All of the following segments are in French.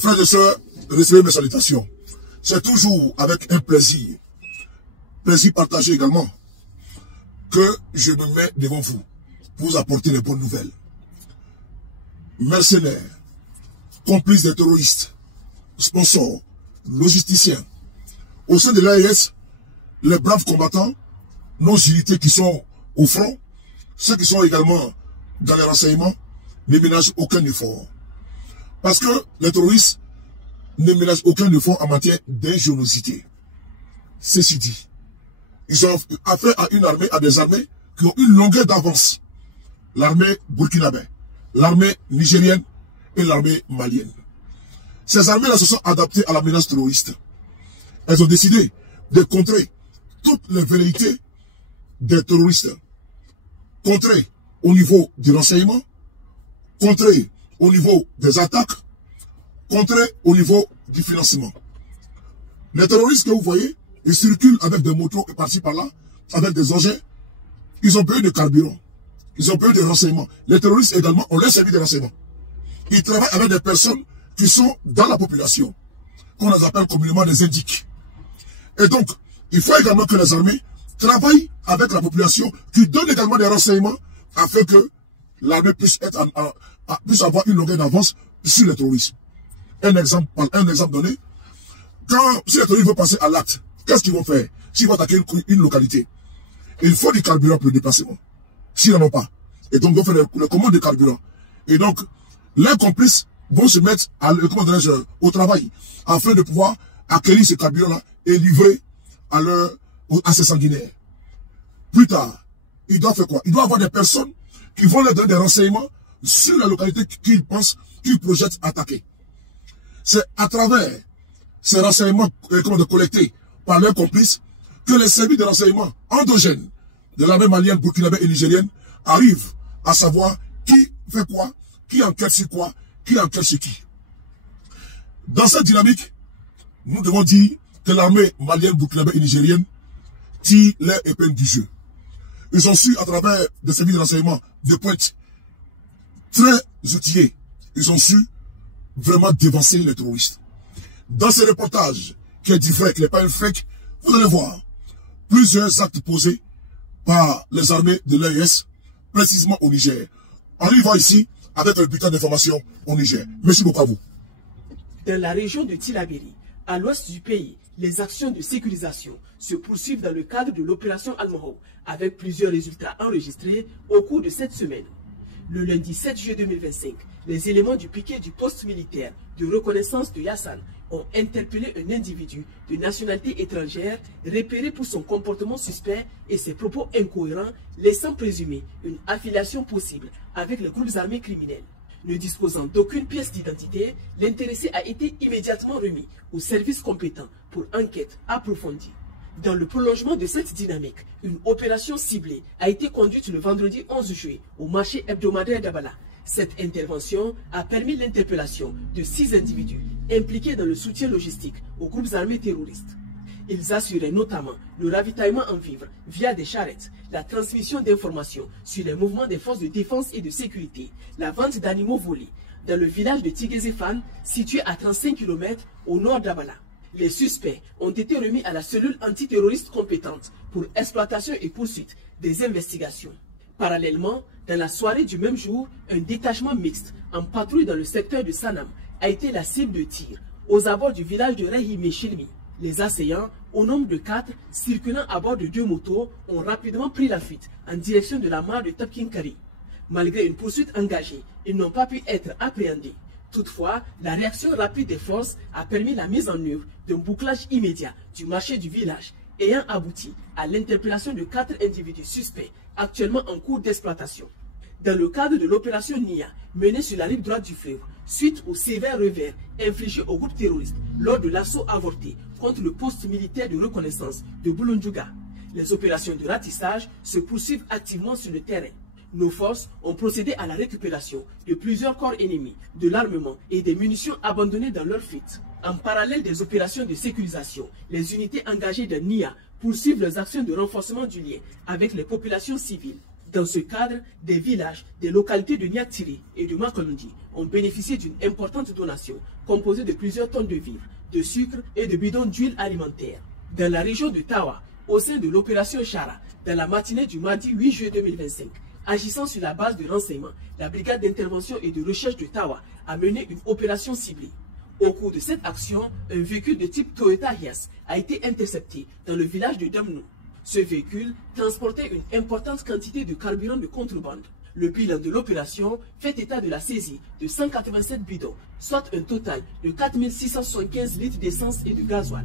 Frères et sœurs, recevez mes salutations. C'est toujours avec un plaisir partagé également, que je me mets devant vous pour vous apporter les bonnes nouvelles. Mercenaires, complices des terroristes, sponsors, logisticiens, au sein de l'AES, les braves combattants, nos unités qui sont au front, ceux qui sont également dans les renseignements, ne ménagent aucun effort. Parce que les terroristes ne ménagent aucun effort en matière d'ingéniosité. Ceci dit, ils ont affaire à une armée, à des armées qui ont une longueur d'avance. L'armée burkinabé, l'armée nigérienne et l'armée malienne. Ces armées-là se sont adaptées à la menace terroriste. Elles ont décidé de contrer toutes les velléités des terroristes. Contrer au niveau du renseignement, contrer au niveau des attaques, contrer au niveau du financement. Les terroristes que vous voyez, ils circulent avec des motos et par-ci par-là, avec des engins. Ils ont payé de carburant. Ils ont payé de renseignements. Les terroristes également ont leur service de renseignement. Ils travaillent avec des personnes qui sont dans la population, qu'on les appelle communément des indiques. Et donc, il faut également que les armées travaillent avec la population, qui donne également des renseignements, afin que l'armée puisse avoir une longueur d'avance sur les terroristes. Un exemple donné, si les terroristes veulent passer à l'acte, qu'est-ce qu'ils vont faire? S'ils vont attaquer une localité, il faut du carburant pour le déplacement. S'ils n'en ont pas. Et donc, ils vont faire les commandes de carburant. Et donc, leurs complices vont se mettre au travail afin de pouvoir acquérir ce carburant-là et livrer à ces sanguinaires. Plus tard, ils doivent faire quoi? Ils doivent avoir des personnes qui vont leur donner des renseignements sur la localité qu'ils pensent, qu'ils projettent attaquer. C'est à travers ces renseignements collectés par leurs complices que les services de renseignement endogènes de l'armée malienne, burkinabé et nigérienne arrivent à savoir qui fait quoi, qui enquête sur quoi, qui enquête sur qui. Dans cette dynamique, nous devons dire que l'armée malienne, burkinabé et nigérienne tire leur épingle du jeu. Ils ont su, à travers des services de renseignement de pointe très outillés, ils ont su vraiment dévancer les terroristes. Dans ce reportage, qui est du vrai, qui n'est pas un fake, vous allez voir plusieurs actes posés par les armées de l'AES, précisément au Niger. On y va ici avec un bulletin d'information au Niger. Merci beaucoup à vous. Dans la région de Tillabéri, à l'ouest du pays, les actions de sécurisation se poursuivent dans le cadre de l'opération Al-Mahou, avec plusieurs résultats enregistrés au cours de cette semaine. Le lundi 7 juillet 2025, les éléments du piquet du poste militaire de reconnaissance de Yassane ont interpellé un individu de nationalité étrangère repéré pour son comportement suspect et ses propos incohérents, laissant présumer une affiliation possible avec les groupes armés criminels. Ne disposant d'aucune pièce d'identité, l'intéressé a été immédiatement remis aux services compétents pour enquête approfondie. Dans le prolongement de cette dynamique, une opération ciblée a été conduite le vendredi 11 juillet au marché hebdomadaire d'Abala. Cette intervention a permis l'interpellation de 6 individus impliqués dans le soutien logistique aux groupes armés terroristes. Ils assuraient notamment le ravitaillement en vivres via des charrettes, la transmission d'informations sur les mouvements des forces de défense et de sécurité, la vente d'animaux volés dans le village de Tigezefan, situé à 35 km au nord d'Abala. Les suspects ont été remis à la cellule antiterroriste compétente pour exploitation et poursuite des investigations. Parallèlement, dans la soirée du même jour, un détachement mixte en patrouille dans le secteur de Sanam a été la cible de tir aux abords du village de Rahimé-Chilmi. Les assaillants, au nombre de 4, circulant à bord de 2 motos, ont rapidement pris la fuite en direction de la mare de Tapkinkari. Malgré une poursuite engagée, ils n'ont pas pu être appréhendés. Toutefois, la réaction rapide des forces a permis la mise en œuvre d'un bouclage immédiat du marché du village, ayant abouti à l'interpellation de 4 individus suspects actuellement en cours d'exploitation. Dans le cadre de l'opération NIA, menée sur la rive droite du fleuve, suite au sévère revers infligé au groupe terroriste lors de l'assaut avorté contre le poste militaire de reconnaissance de Boulondjouga, les opérations de ratissage se poursuivent activement sur le terrain. Nos forces ont procédé à la récupération de plusieurs corps ennemis, de l'armement et des munitions abandonnées dans leur fuite. En parallèle des opérations de sécurisation, les unités engagées de NIA poursuivent leurs actions de renforcement du lien avec les populations civiles. Dans ce cadre, des villages, des localités de Niatiri et de Makalondi ont bénéficié d'une importante donation composée de plusieurs tonnes de vivres, de sucre et de bidons d'huile alimentaire. Dans la région de Tawa, au sein de l'opération Chara, dans la matinée du mardi 8 juillet 2025, agissant sur la base de renseignements, la brigade d'intervention et de recherche de Tawa a mené une opération ciblée. Au cours de cette action, un véhicule de type Toyota Hiace a été intercepté dans le village de Damnou. Ce véhicule transportait une importante quantité de carburant de contrebande. Le bilan de l'opération fait état de la saisie de 187 bidons, soit un total de 4675 litres d'essence et de gasoil.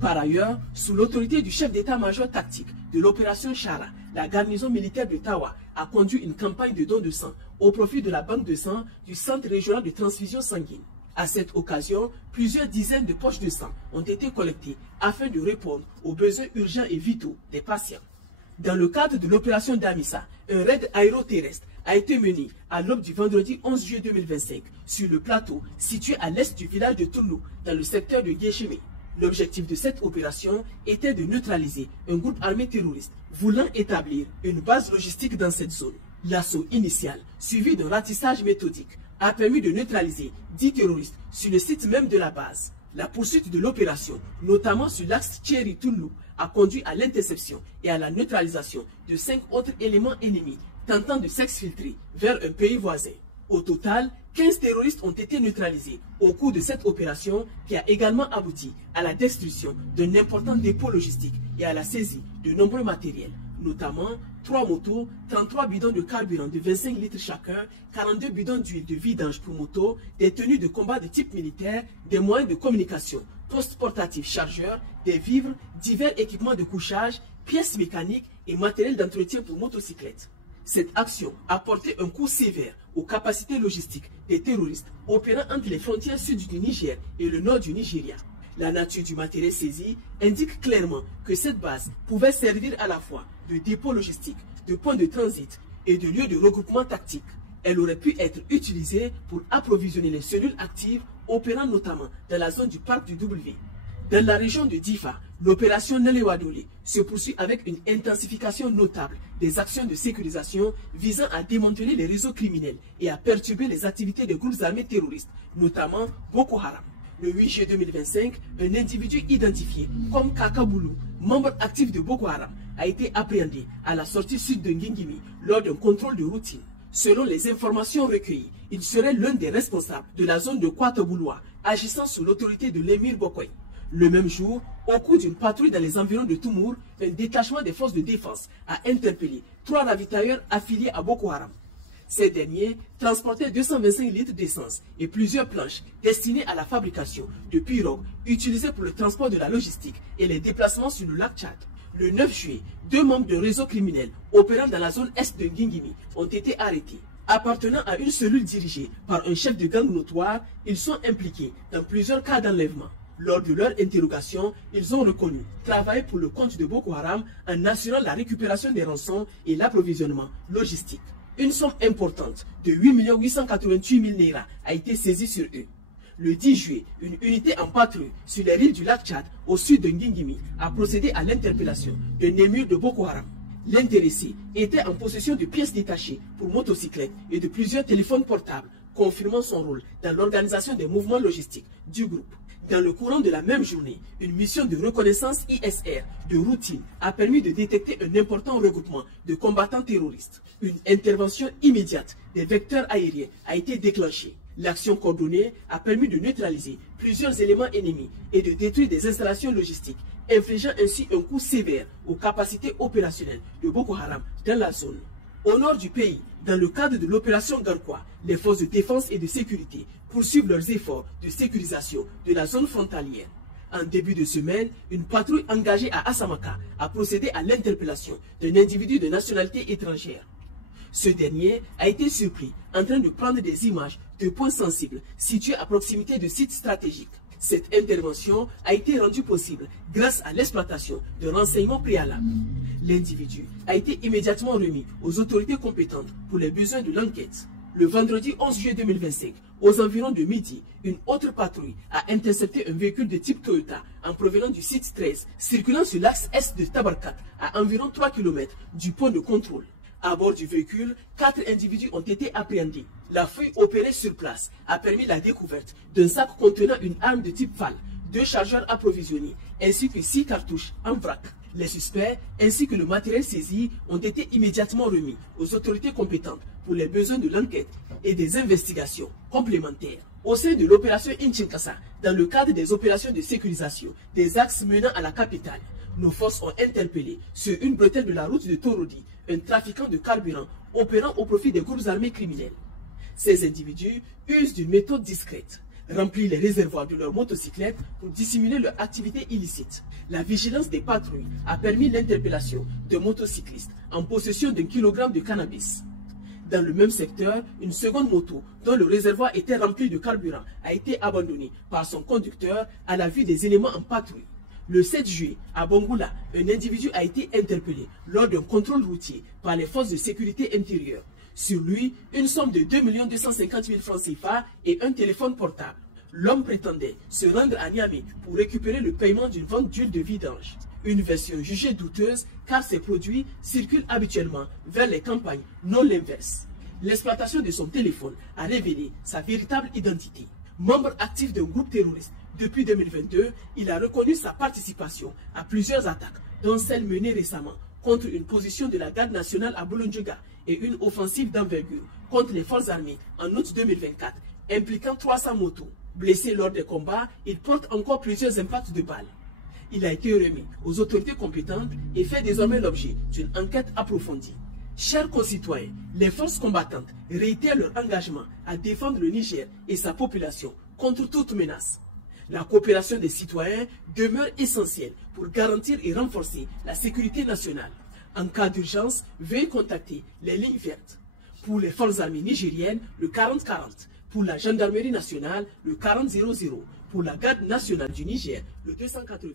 Par ailleurs, sous l'autorité du chef d'état-major tactique de l'opération Chara, la garnison militaire de Tawa a conduit une campagne de dons de sang au profit de la banque de sang du Centre régional de transfusion sanguine. À cette occasion, plusieurs dizaines de poches de sang ont été collectées afin de répondre aux besoins urgents et vitaux des patients. Dans le cadre de l'opération Damissa, un raid aéroterrestre a été mené à l'aube du vendredi 11 juillet 2025 sur le plateau situé à l'est du village de Toulou, dans le secteur de Guéchémé. L'objectif de cette opération était de neutraliser un groupe armé terroriste voulant établir une base logistique dans cette zone. L'assaut initial, suivi d'un ratissage méthodique, a permis de neutraliser 10 terroristes sur le site même de la base. La poursuite de l'opération, notamment sur l'axe Tchéri-Toulou, a conduit à l'interception et à la neutralisation de 5 autres éléments ennemis tentant de s'exfiltrer vers un pays voisin. Au total, 15 terroristes ont été neutralisés au cours de cette opération qui a également abouti à la destruction d'un important dépôt logistique et à la saisie de nombreux matériels, notamment 3 motos, 33 bidons de carburant de 25 litres chacun, 42 bidons d'huile de vidange pour moto, des tenues de combat de type militaire, des moyens de communication, postes portatifs chargeurs, des vivres, divers équipements de couchage, pièces mécaniques et matériel d'entretien pour motocyclettes. Cette action a porté un coup sévère aux capacités logistiques des terroristes opérant entre les frontières sud du Niger et le nord du Nigeria. La nature du matériel saisi indique clairement que cette base pouvait servir à la fois de dépôt logistique, de point de transit et de lieu de regroupement tactique. Elle aurait pu être utilisée pour approvisionner les cellules actives opérant notamment dans la zone du parc du W. Dans la région de Difa, l'opération Nelewadole se poursuit avec une intensification notable des actions de sécurisation visant à démanteler les réseaux criminels et à perturber les activités des groupes armés terroristes, notamment Boko Haram. Le 8 juillet 2025, un individu identifié comme Kakaboulou, membre actif de Boko Haram, a été appréhendé à la sortie sud de Ngingimi lors d'un contrôle de routine. Selon les informations recueillies, il serait l'un des responsables de la zone de Kwatabouloua, agissant sous l'autorité de l'émir Bokoy. Le même jour, au cours d'une patrouille dans les environs de Toumour, un détachement des forces de défense a interpellé 3 ravitailleurs affiliés à Boko Haram. Ces derniers transportaient 225 litres d'essence et plusieurs planches destinées à la fabrication de pirogues utilisées pour le transport de la logistique et les déplacements sur le lac Tchad. Le 9 juillet, 2 membres de réseaux criminels opérant dans la zone est de Ngingimi ont été arrêtés. Appartenant à une cellule dirigée par un chef de gang notoire, ils sont impliqués dans plusieurs cas d'enlèvement. Lors de leur interrogation, ils ont reconnu travailler pour le compte de Boko Haram en assurant la récupération des rançons et l'approvisionnement logistique. Une somme importante de 8 888 000 Naira a été saisie sur eux. Le 10 juillet, une unité en patrouille sur les rives du lac Tchad, au sud de Ngingimi, a procédé à l'interpellation d'un émir de Boko Haram. L'intéressé était en possession de pièces détachées pour motocyclettes et de plusieurs téléphones portables, confirmant son rôle dans l'organisation des mouvements logistiques du groupe. Dans le courant de la même journée, une mission de reconnaissance ISR de routine a permis de détecter un important regroupement de combattants terroristes. Une intervention immédiate des vecteurs aériens a été déclenchée. L'action coordonnée a permis de neutraliser plusieurs éléments ennemis et de détruire des installations logistiques, infligeant ainsi un coup sévère aux capacités opérationnelles de Boko Haram dans la zone. Au nord du pays, dans le cadre de l'opération Garkwa, les forces de défense et de sécurité poursuivent leurs efforts de sécurisation de la zone frontalière. En début de semaine, une patrouille engagée à Asamaka a procédé à l'interpellation d'un individu de nationalité étrangère. Ce dernier a été surpris en train de prendre des images de points sensibles situés à proximité de sites stratégiques. Cette intervention a été rendue possible grâce à l'exploitation de renseignements préalables. L'individu a été immédiatement remis aux autorités compétentes pour les besoins de l'enquête. Le vendredi 11 juillet 2025, aux environs de midi, une autre patrouille a intercepté un véhicule de type Toyota en provenance du site 13, circulant sur l'axe est de Tabarkat, à environ 3 km du point de contrôle. À bord du véhicule, 4 individus ont été appréhendés. La fouille opérée sur place a permis la découverte d'un sac contenant une arme de type FAL, 2 chargeurs approvisionnés, ainsi que 6 cartouches en vrac. Les suspects ainsi que le matériel saisi ont été immédiatement remis aux autorités compétentes pour les besoins de l'enquête et des investigations complémentaires. Au sein de l'opération Inchinkasa, dans le cadre des opérations de sécurisation des axes menant à la capitale, nos forces ont interpellé sur une bretelle de la route de Torodi un trafiquant de carburant opérant au profit des groupes armés criminels. Ces individus usent d'une méthode discrète, remplir les réservoirs de leurs motocyclettes pour dissimuler leur activité illicite. La vigilance des patrouilles a permis l'interpellation de motocyclistes en possession d'1 kilogramme de cannabis. Dans le même secteur, une seconde moto dont le réservoir était rempli de carburant a été abandonnée par son conducteur à la vue des éléments en patrouille. Le 7 juillet, à Bongoula, un individu a été interpellé lors d'un contrôle routier par les forces de sécurité intérieure. Sur lui, une somme de 2 250 000 francs CFA et un téléphone portable. L'homme prétendait se rendre à Niamey pour récupérer le paiement d'une vente d'huile de vidange. Une version jugée douteuse car ces produits circulent habituellement vers les campagnes, non l'inverse. L'exploitation de son téléphone a révélé sa véritable identité. Membre actif d'un groupe terroriste, depuis 2022, il a reconnu sa participation à plusieurs attaques, dont celle menée récemment contre une position de la garde nationale à Bolondjega et une offensive d'envergure contre les forces armées en août 2024, impliquant 300 motos. Blessé lors des combats, il porte encore plusieurs impacts de balles. Il a été remis aux autorités compétentes et fait désormais l'objet d'une enquête approfondie. Chers concitoyens, les forces combattantes réitèrent leur engagement à défendre le Niger et sa population contre toute menace. La coopération des citoyens demeure essentielle pour garantir et renforcer la sécurité nationale. En cas d'urgence, veuillez contacter les lignes vertes. Pour les forces armées nigériennes, le 4040. Pour la gendarmerie nationale, le 4000. Pour la garde nationale du Niger, le 280.